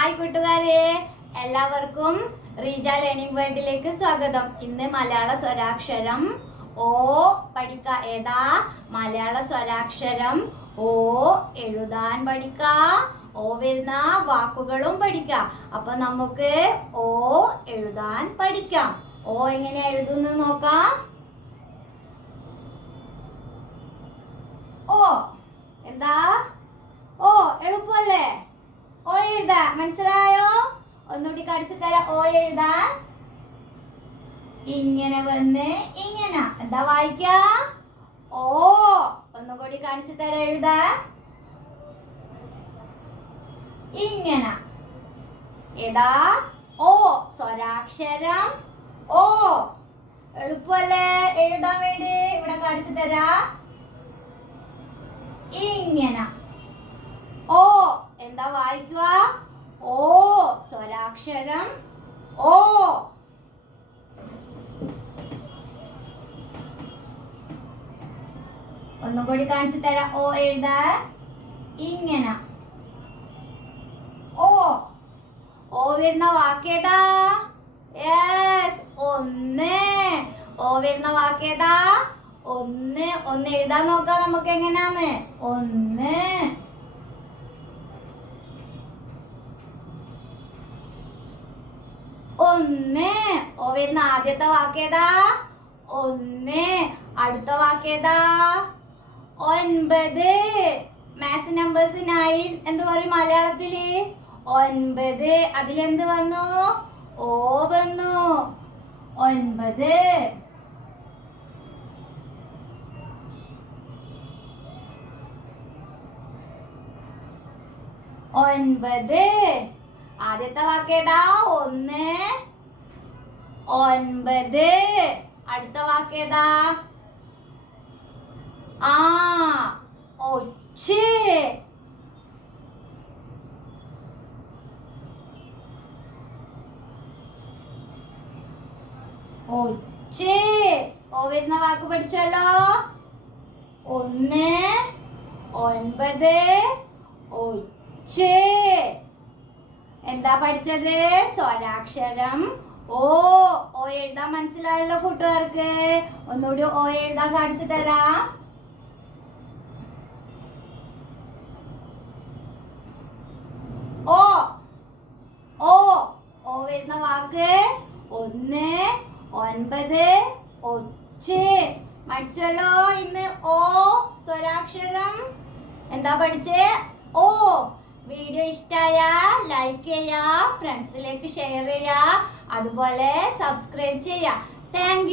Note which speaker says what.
Speaker 1: Hi കൂട്ടുകാരെ. എല്ലാവർക്കും Reeja learning വേൾഡിലേക്ക് സ്വാഗതം. ഇന്ന് മലയാള സ്വരാക്ഷരം ഓ പഠിക്ക. ഏതാ? മലയാള സ്വരാക്ഷരം ഓ എഴുതാൻ പഠിക്ക. ഓ വരുന്ന വാക്കുകളും പഠിക്ക. അപ്പൊ നമുക്ക് ഓ എഴുതാൻ പഠിക്കാം. ഓ എങ്ങനെ എഴുതുന്നു നോക്കാം ഓ എന്താ ഓ എളുപ്പമല്ലേ ഓ എഴുതാ? മനസ്സിലായോ? ഒന്നുകൂടി കടിച്ചു തരാം ഓ എഴുതാ ഇങ്ങനെ വന്ന് ഇങ്ങനെ. എന്താ വായിക്ക? ഓ. ഒന്നുകൂടി കാണിച്ചു തരാം എഴുതാ ഇങ്ങനെ. എടാ ഓ. സ്വരാക്ഷരം. ഓ. എളുപ്പമല്ലേ എഴുതാൻ വേണ്ടി ഇവിടെ കാണിച്ചു തരാ ഇങ്ങനെ. എന്താ വായിക്കുക? ഓ സ്വരാക്ഷരം. ഓ. ഒന്നും കൂടി കാണിച്ചു തരാം. ഓ എഴുതാ. ഇങ്ങനെ. ഓ. ഓ വരുന്ന വാക്കേതാ? യെസ് ഒന്ന്. ഓ വരുന്ന വാക്കേതാ? ഒന്ന്. ഒന്ന് എഴുതാൻ നോക്കാം നമുക്ക് എങ്ങനെയാന്ന്. ഒന്ന്. ഒന്ന്. ഓ വരുന്ന ആദ്യത്തെ വാക്കേതാ? ഒന്ന്. അടുത്ത വാക്കേതാ? ഒൻപത്. മാത്സ് നമ്പേഴ്സ് നയൻ എന്ത് പറയും മലയാളത്തിൽ ഒൻപത്. അതിലെന്ത് വന്നു? ഓ വന്നു. ഒൻപത്. ഒൻപത്. ആദ്യത്തെ വാക്കേതാ? ഒന്ന്. ഒൻപത്. അടുത്ത വാക്കേതാ ആ ഒച്ച്. ഒച്ച്. ഓ വരുന്ന വാക്ക് പഠിച്ചല്ലോ. ഒന്ന് ഒൻപത് ഒച്ച്. എന്താ പഠിച്ചത്? സ്വരാക്ഷരം ഓ ഓ എഴുതാൻ മനസ്സിലായല്ലോ കൂട്ടുകാർക്ക്. ഒന്നുകൂടി ഓ എഴുതാൻ കാണിച്ചു തരാം. ഓ ഓ ഓ വരുന്ന വാക്ക്. ഒന്ന് ഒൻപത് ഒച്ച്. മടിച്ചല്ലോ ഇന്ന്. ഓ സ്വരാക്ഷരം. എന്താ പഠിച്ചേ? ഓ. വീഡിയോ ഇഷ്ടായ ലൈക്ക് ചെയ്യുക ഫ്രണ്ട്സിലേക്ക് ഷെയർ ചെയ്യാ അതുപോലെ സബ്സ്ക്രൈബ് ചെയ്യുക താങ്ക്